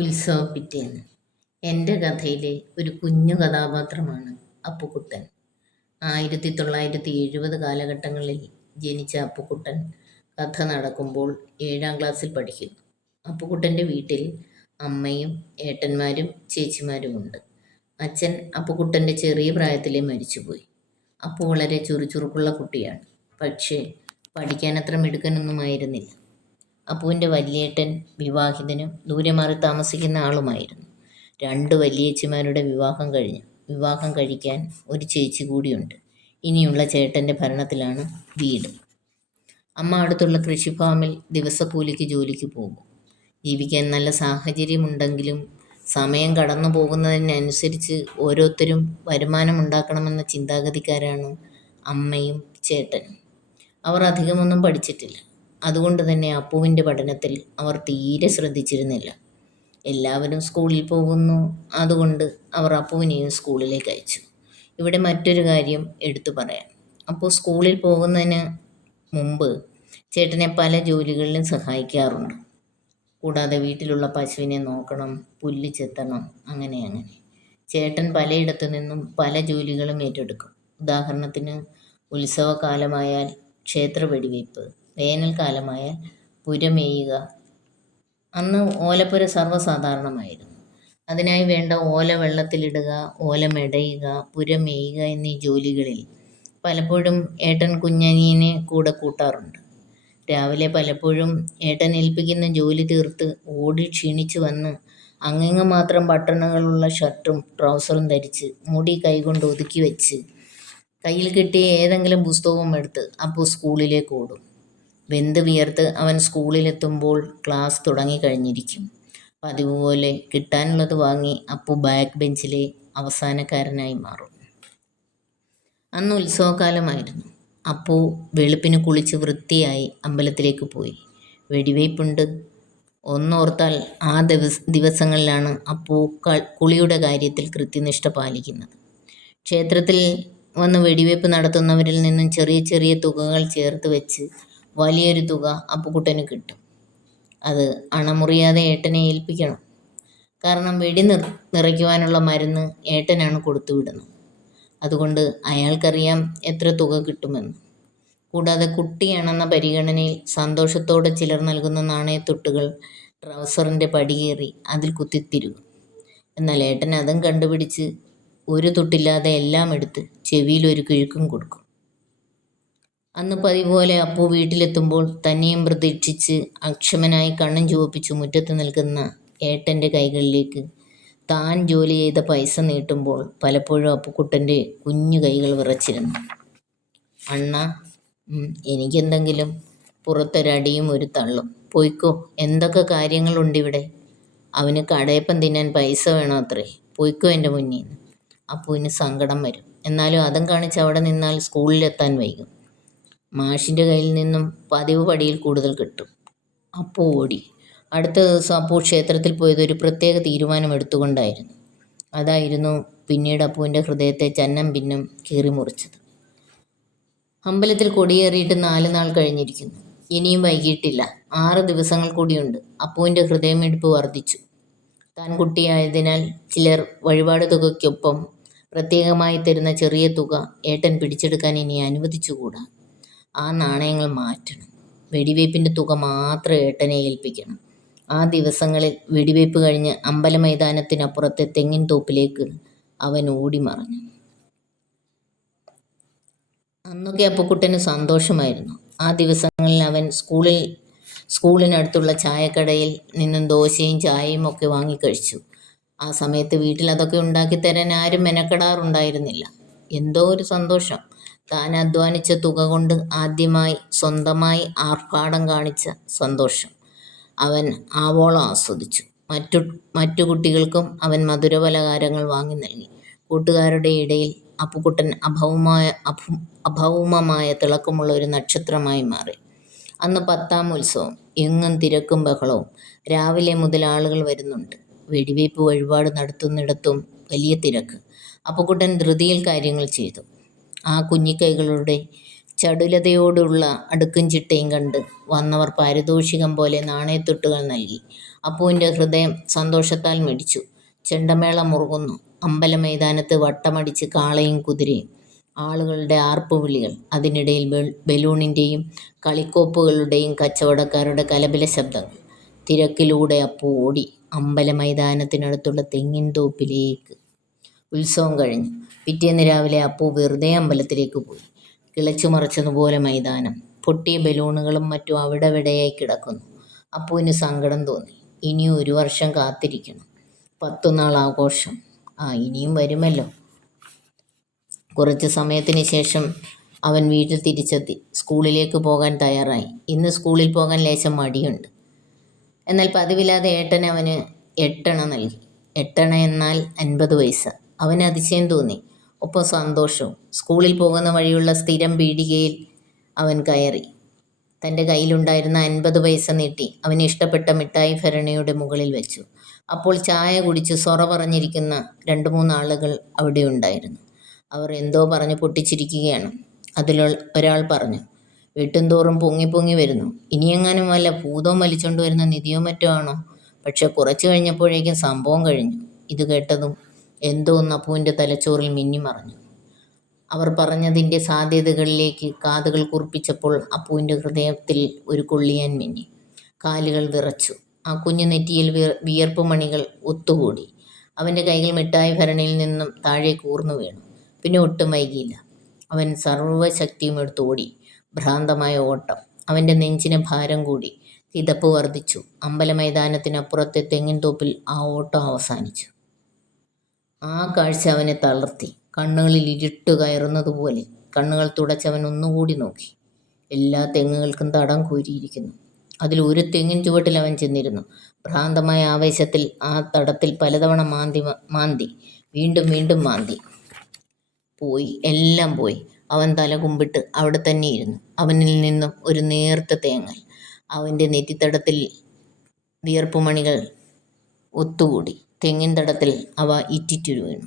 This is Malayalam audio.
ഉത്സവ പിറ്റേന്ന്. എൻ്റെ കഥയിലെ ഒരു കുഞ്ഞു കഥാപാത്രമാണ് അപ്പുക്കുട്ടൻ. 1970 കാലഘട്ടങ്ങളിൽ ജനിച്ച അപ്പുക്കുട്ടൻ കഥ നടക്കുമ്പോൾ 7ാം ക്ലാസ്സിൽ പഠിക്കുന്നു. അപ്പുക്കുട്ടൻ്റെ വീട്ടിൽ അമ്മയും ഏട്ടന്മാരും ചേച്ചിമാരുമുണ്ട്. അച്ഛൻ അപ്പുക്കുട്ടൻ്റെ ചെറിയ പ്രായത്തിലേ മരിച്ചുപോയി. അപ്പു വളരെ ചുറുചുറുക്കുള്ള കുട്ടിയാണ്. പക്ഷേ പഠിക്കാനത്ര മിടുക്കനൊന്നുമായിരുന്നില്ല. അപ്പുവിൻ്റെ വലിയേട്ടൻ വിവാഹിതനും ദൂരെ മാറി താമസിക്കുന്ന ആളുമായിരുന്നു. 2 വലിയേച്ചിമാരുടെ വിവാഹം കഴിഞ്ഞു. വിവാഹം കഴിക്കാൻ ഒരു ചേച്ചി കൂടിയുണ്ട്. ഇനിയുള്ള ചേട്ടൻ്റെ ഭരണത്തിലാണ് വീട്. അമ്മ അടുത്തുള്ള കൃഷിഫാമിൽ ദിവസക്കൂലിക്ക് ജോലിക്ക് പോകും. ജീവിക്കാൻ നല്ല സാഹചര്യമുണ്ടെങ്കിലും സമയം കടന്നു പോകുന്നതിനനുസരിച്ച് ഓരോരുത്തരും വരുമാനമുണ്ടാക്കണമെന്ന ചിന്താഗതിക്കാരാണ് അമ്മയും ചേട്ടനും. അവർ അധികമൊന്നും പഠിച്ചിട്ടില്ല. അതുകൊണ്ട് തന്നെ അപ്പുവിൻ്റെ പഠനത്തിൽ അവർ തീരെ ശ്രദ്ധിച്ചിരുന്നില്ല. എല്ലാവരും സ്കൂളിൽ പോകുന്നു. അതുകൊണ്ട് അവർ അപ്പുവിനെയും സ്കൂളിലേക്ക് അയച്ചു. ഇവിടെ മറ്റൊരു കാര്യം എടുത്തു പറയാം. അപ്പു സ്കൂളിൽ പോകുന്നതിന് മുമ്പ് ചേട്ടനെ പല ജോലികളിലും സഹായിക്കാറുണ്ട്. കൂടാതെ വീട്ടിലുള്ള പശുവിനെ നോക്കണം, പുല്ല് ചെത്തണം, അങ്ങനെ. ചേട്ടൻ പലയിടത്തു നിന്നും പല ജോലികളും ഏറ്റെടുക്കും. ഉദാഹരണത്തിന് ഉത്സവകാലമായാൽ ക്ഷേത്ര വെടിവയ്പ്, വേനൽക്കാലമായാൽ പുര മേയുക. അന്ന് ഓലപ്പുര സർവ്വസാധാരണമായിരുന്നു. അതിനായി വേണ്ട ഓല വെള്ളത്തിലിടുക, ഓല മെടയുക, പുര മേയുക എന്നീ ജോലികളിൽ പലപ്പോഴും ഏട്ടൻ കുഞ്ഞനിയനെ കൂടെ കൂട്ടാറുണ്ട്. രാവിലെ പലപ്പോഴും ഏട്ടൻ ഏൽപ്പിക്കുന്ന ജോലി തീർത്ത് ഓടി ക്ഷീണിച്ചു വന്ന് അങ്ങിങ്ങ് മാത്രം ബട്ടണുകളുള്ള ഷർട്ടും ട്രൗസറും ധരിച്ച് മുടി കൈകൊണ്ട് ഒതുക്കി വെച്ച് കയ്യിൽ കിട്ടിയ ഏതെങ്കിലും പുസ്തകവും എടുത്ത് അപ്പു സ്കൂളിലേക്ക് ഓടും. വെന്ത് വിയർത്ത് അവൻ സ്കൂളിലെത്തുമ്പോൾ ക്ലാസ് തുടങ്ങിക്കഴിഞ്ഞിരിക്കും. പതിവ് പോലെ കിട്ടാനുള്ളത് വാങ്ങി അപ്പു ബാക്ക് ബെഞ്ചിലെ അവസാനക്കാരനായി മാറും. അന്ന് ഉത്സവകാലമായിരുന്നു. അപ്പു വെളുപ്പിന് കുളിച്ച് വൃത്തിയായി അമ്പലത്തിലേക്ക് പോയി. വെടിവയ്പുണ്ട്. ഒന്നോർത്താൽ ആ ദിവസങ്ങളിലാണ് അപ്പു കുളിയുടെ കാര്യത്തിൽ കൃത്യനിഷ്ഠ പാലിക്കുന്നത്. ക്ഷേത്രത്തിൽ വന്ന് വെടിവയ്പ് നടത്തുന്നവരിൽ നിന്നും ചെറിയ ചെറിയ തുകകൾ ചേർത്ത് വെച്ച് വലിയൊരു തുക അപ്പുക്കുട്ടന് കിട്ടും. അത് അണമുറിയാതെ ഏട്ടനെ ഏൽപ്പിക്കണം. കാരണം വെടി നിറയ്ക്കുവാനുള്ള മരുന്ന് ഏട്ടനാണ് കൊടുത്തുവിടുന്നത്. അതുകൊണ്ട് അയാൾക്കറിയാം എത്ര തുക കിട്ടുമെന്ന്. കൂടാതെ കുട്ടിയാണെന്ന പരിഗണനയിൽ സന്തോഷത്തോടെ ചിലർ നൽകുന്ന നാണയത്തൊട്ടുകൾ ട്രൗസറിൻ്റെ പടികേറി അതിൽ കുത്തിത്തിരുകും. എന്നാൽ ഏട്ടൻ അതും കണ്ടുപിടിച്ച് ഒരു തൊട്ടില്ലാതെ എല്ലാം എടുത്ത് ചെവിയിലൊരു കിഴുക്കും കൊടുക്കും. അന്ന് പതിവ് പോലെ അപ്പു വീട്ടിലെത്തുമ്പോൾ തന്നെയും പ്രതീക്ഷിച്ച് അക്ഷമനായി കണ്ണും ചുവപ്പിച്ച് മുറ്റത്ത് നിൽക്കുന്ന ഏട്ടൻ്റെ കൈകളിലേക്ക് താൻ ജോലി ചെയ്ത പൈസ നീട്ടുമ്പോൾ പലപ്പോഴും അപ്പുക്കുട്ടൻ്റെ കുഞ്ഞു കൈകൾ വിറച്ചിരുന്നു. അണ്ണാ, എനിക്കെന്തെങ്കിലും. പുറത്തൊരടിയും ഒരു തള്ളും. പോയിക്കോ, എന്തൊക്കെ കാര്യങ്ങളുണ്ടിവിടെ. അവന് കടയപ്പം തിന്നാൻ പൈസ വേണം അത്രേ. പോയിക്കോ എൻ്റെ മുന്നിൽ. അപ്പുവിന് സങ്കടം വരും. എന്നാലും അതും കാണിച്ച് അവിടെ നിന്നാൽ സ്കൂളിലെത്താൻ വൈകും. മാഷിൻ്റെ കയ്യിൽ നിന്നും പതിവ് പടിയിൽ കൂടുതൽ കിട്ടും. അപ്പു ഓടി. അടുത്ത ദിവസം അപ്പു ക്ഷേത്രത്തിൽ പോയത് ഒരു പ്രത്യേക തീരുമാനം എടുത്തുകൊണ്ടായിരുന്നു. അതായിരുന്നു പിന്നീട് അപ്പുവിൻ്റെ ഹൃദയത്തെ ചന്നം ഭിന്നം കീറിമുറിച്ചത്. അമ്പലത്തിൽ കൊടിയേറിയിട്ട് 4 നാൾ കഴിഞ്ഞിരിക്കുന്നു. ഇനിയും വൈകിട്ടില്ല. 6 ദിവസങ്ങൾ കൂടിയുണ്ട്. അപ്പുവിൻ്റെ ഹൃദയമിടിപ്പ് വർദ്ധിച്ചു. താൻ കുട്ടിയായതിനാൽ ചിലർ വഴിപാട് തുകയ്ക്കൊപ്പം പ്രത്യേകമായി തരുന്ന ചെറിയ തുക ഏട്ടൻ പിടിച്ചെടുക്കാൻ ഇനി അനുവദിച്ചുകൂടാ. ആ നാണയങ്ങൾ മാറ്റണം. വെടിവയ്പിൻ്റെ തുക മാത്രം ഏട്ടനെ ഏൽപ്പിക്കണം. ആ ദിവസങ്ങളിൽ വെടിവയ്പ് കഴിഞ്ഞ് അമ്പലമൈതാനത്തിനപ്പുറത്തെ തെങ്ങിൻ തോപ്പിലേക്ക് അവൻ ഓടിമറഞ്ഞു. അന്നൊക്കെ അപ്പുക്കുട്ടന് സന്തോഷമായിരുന്നു. ആ ദിവസങ്ങളിൽ അവൻ സ്കൂളിനടുത്തുള്ള ചായക്കടയിൽ നിന്നും ദോശയും ചായയും ഒക്കെ വാങ്ങിക്കഴിച്ചു. ആ സമയത്ത് വീട്ടിൽ അതൊക്കെ ഉണ്ടാക്കിത്തരാൻ ആരും മെനക്കെടാറുണ്ടായിരുന്നില്ല. എന്തോ ഒരു സന്തോഷം. താൻ അധ്വാനിച്ച തുക കൊണ്ട് ആദ്യമായി സ്വന്തമായി ആർഭാടം കാണിച്ച സന്തോഷം അവൻ ആവോളം ആസ്വദിച്ചു. മറ്റു കുട്ടികൾക്കും അവൻ മധുരപലഹാരങ്ങൾ വാങ്ങി നൽകി. കൂട്ടുകാരുടെ ഇടയിൽ അപ്പുക്കുട്ടൻ അഭൗമമായ തിളക്കമുള്ള ഒരു നക്ഷത്രമായി മാറി. അന്ന് 10ാം ഉത്സവം. എങ്ങും തിരക്കും ബഹളവും. രാവിലെ മുതൽ ആളുകൾ വരുന്നുണ്ട്. വെടിവയ്പ് വഴിപാട് നടത്തുന്നിടത്തും വലിയ തിരക്ക്. അപ്പുക്കുട്ടൻ ധൃതിയിൽ കാര്യങ്ങൾ ചെയ്തു. ആ കുഞ്ഞിക്കൈകളുടെ ചടുലതയോടുള്ള അടുക്കും ചിട്ടയും കണ്ട് വന്നവർ പാരിതോഷികം പോലെ നാണയത്തൊട്ടുകൾ നൽകി. അപ്പുവിൻ്റെ ഹൃദയം സന്തോഷത്താൽ മിടിച്ചു. ചെണ്ടമേളം മുറുകുന്നു. അമ്പലമൈതാനത്ത് വട്ടമടിച്ച് കാളയും കുതിരയും. ആളുകളുടെ ആർപ്പുവിളികൾ. അതിനിടയിൽ ബലൂണിൻ്റെയും കളിക്കോപ്പുകളുടെയും കച്ചവടക്കാരുടെ കലപില ശബ്ദങ്ങൾ. തിരക്കിലൂടെ അപ്പു ഓടി അമ്പലമൈതാനത്തിനടുത്തുള്ള തെങ്ങിൻ തോപ്പിലേക്ക്. ഉത്സവം കഴിഞ്ഞു. പിറ്റേന്ന് രാവിലെ അപ്പു വെറുതെ അമ്പലത്തിലേക്ക് പോയി. കിളച്ചു മറിച്ചതുപോലെ മൈതാനം. പൊട്ടിയ ബലൂണുകളും മറ്റും അവിടെവിടെയായി കിടക്കുന്നു. അപ്പുവിന് സങ്കടം തോന്നി. ഇനിയും 1 വർഷം കാത്തിരിക്കണം. 10 നാൾ ആഘോഷം. ഇനിയും വരുമല്ലോ. കുറച്ച് സമയത്തിന് ശേഷം അവൻ വീട്ടിൽ തിരിച്ചെത്തി. സ്കൂളിലേക്ക് പോകാൻ തയ്യാറായി. ഇന്ന് സ്കൂളിൽ പോകാൻ ലേശം മടിയുണ്ട്. എന്നാൽ പതിവില്ലാതെ ഏട്ടൻ അവന് 8 അണ നൽകി. 8 അണ എന്നാൽ 50 പൈസ. അവന് അതിശയം തോന്നി, ഒപ്പം സന്തോഷവും. സ്കൂളിൽ പോകുന്ന വഴിയുള്ള സ്ഥിരം പീടികയിൽ അവൻ കയറി. തൻ്റെ കയ്യിലുണ്ടായിരുന്ന 50 പൈസ നീട്ടി അവന് ഇഷ്ടപ്പെട്ട മിഠായി ഭരണിയുടെ മുകളിൽ വെച്ചു. അപ്പോൾ ചായ കുടിച്ച് സൊറ പറഞ്ഞിരിക്കുന്ന 2-3 ആളുകൾ അവിടെ ഉണ്ടായിരുന്നു. അവർ എന്തോ പറഞ്ഞ് പൊട്ടിച്ചിരിക്കുകയാണ്. അതിൽ ഒരാൾ പറഞ്ഞു, വെട്ടുംതോറും പൊങ്ങി പൊങ്ങി വരുന്നു. ഇനിയെങ്ങാനും വല്ല ഭൂതവും വലിച്ചോണ്ട് വരുന്ന നിധിയോ മറ്റോ ആണോ? പക്ഷെ കുറച്ച് കഴിഞ്ഞപ്പോഴേക്കും സംഭവം കഴിഞ്ഞു. ഇത് കേട്ടതും എന്തോ ഒന്ന് അപ്പുവിൻ്റെ തലച്ചോറിൽ മിന്നിമറഞ്ഞു. അവർ പറഞ്ഞതിൻ്റെ സാധ്യതകളിലേക്ക് കാതുകൾ കൂർപ്പിച്ചപ്പോൾ അപ്പുവിൻ്റെ ഹൃദയത്തിൽ ഒരു കൊള്ളിയാൻ മിന്നി. കാലുകൾ വിറച്ചു. ആ കുഞ്ഞു നെറ്റിയിൽ വിയർപ്പ് മണികൾ ഒത്തുകൂടി. അവൻ്റെ കൈകൾ മിഠായി ഭരണിയിൽ നിന്നും താഴെ കൂർന്നു വീണു. പിന്നെ ഒട്ടും വൈകിയില്ല. അവൻ സർവ്വശക്തിയും എടുത്തോടി. ഭ്രാന്തമായ ഓട്ടം. അവൻ്റെ നെഞ്ചിന് ഭാരം കൂടി. കിതപ്പ് വർദ്ധിച്ചു. അമ്പലമൈതാനത്തിനപ്പുറത്തെ തെങ്ങിൻ തോപ്പിൽ ആ ഓട്ടം അവസാനിച്ചു. ആ കാഴ്ച അവനെ തളർത്തി. കണ്ണുകളിൽ ഇരുട്ട് കയറുന്നതുപോലെ. കണ്ണുകൾ തുടച്ചവൻ ഒന്നുകൂടി നോക്കി. എല്ലാ തെങ്ങുകൾക്കും തടം കോരിയിരിക്കുന്നു. അതിൽ ഒരു തെങ്ങിൻ ചുവട്ടിൽ അവൻ ചെന്നിരുന്നു. ഭ്രാന്തമായ ആവേശത്തിൽ ആ തടത്തിൽ പലതവണ മാന്തി വീണ്ടും വീണ്ടും മാന്തി. പോയി, എല്ലാം പോയി. അവൻ തല കുമ്പിട്ട് അവിടെ തന്നെ ഇരുന്നു. അവനിൽ നിന്നും ഒരു നേർത്ത തേങ്ങൽ. അവൻ്റെ നെറ്റിത്തടത്തിൽ വിയർപ്പുമണികൾ ഒത്തുകൂടി. തെങ്ങിൻ തടത്തിൽ അവ ഇറ്റിറ്റു വീണു.